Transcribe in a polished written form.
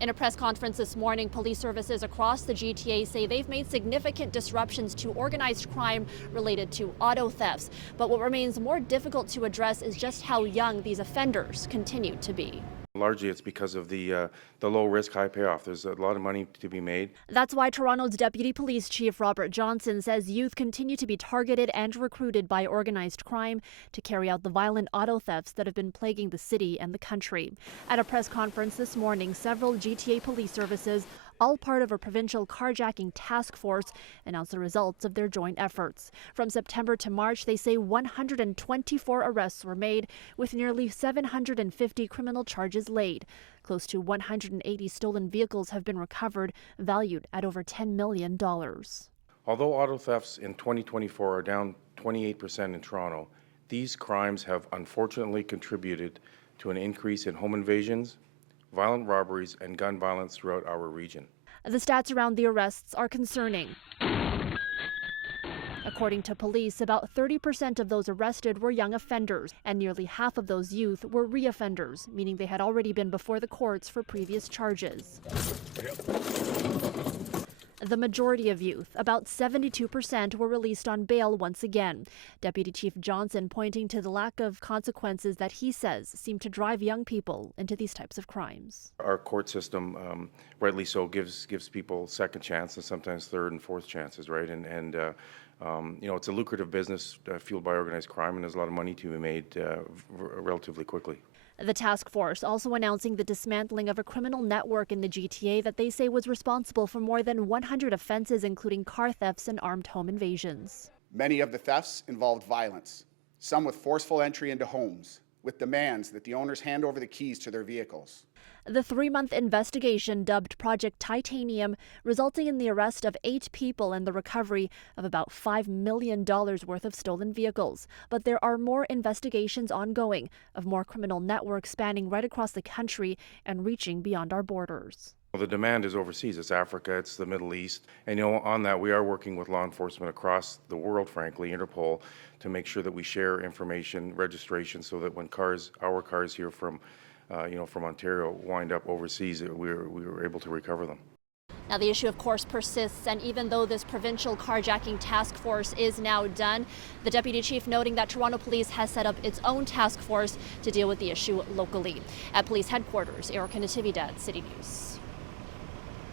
In a press conference this morning, police services across the GTA say they've made significant disruptions to organized crime related to auto thefts. But what remains more difficult to address is just how young these offenders continue to be. Largely, it's because of the low risk, high payoff. There's a lot of money to be made. That's why Toronto's Deputy Police Chief Robert Johnson says youth continue to be targeted and recruited by organized crime to carry out the violent auto thefts that have been plaguing the city and the country. At a press conference this morning, several GTA police services, all part of a provincial carjacking task force, announced the results of their joint efforts. From September to March, they say 124 arrests were made, with nearly 750 criminal charges laid. Close to 180 stolen vehicles have been recovered, valued at over $10 million. Although auto thefts in 2024 are down 28% in Toronto, these crimes have unfortunately contributed to an increase in home invasions, violent robberies, and gun violence throughout our region. The stats around the arrests are concerning. According to police, about 30% of those arrested were young offenders, and nearly half of those youth were reoffenders, meaning they had already been before the courts for previous charges. The majority of youth, about 72%, were released on bail once again. Deputy Chief Johnson pointing to the lack of consequences that he says seem to drive young people into these types of crimes. Our court system, rightly so, gives people second chance and sometimes third and fourth chances, right? And it's a lucrative business fueled by organized crime, and there's a lot of money to be made relatively quickly. The task force also announcing the dismantling of a criminal network in the GTA that they say was responsible for more than 100 offenses, including car thefts and armed home invasions. Many of the thefts involved violence, some with forceful entry into homes, with demands that the owners hand over the keys to their vehicles. The 3-month investigation, dubbed Project Titanium, resulting in the arrest of 8 people and the recovery of about $5 million worth of stolen vehicles. But there are more investigations ongoing of more criminal networks spanning right across the country and reaching beyond our borders. Well, the demand is overseas. It's Africa, it's the Middle East. And on that, we are working with law enforcement across the world, frankly, Interpol, to make sure that we share information, registration, so that when our cars here from Ontario wind up overseas, we were able to recover them. Now, the issue, of course, persists, and even though this provincial carjacking task force is now done, the deputy chief noting that Toronto Police has set up its own task force to deal with the issue locally. At police headquarters, Natividad, City News.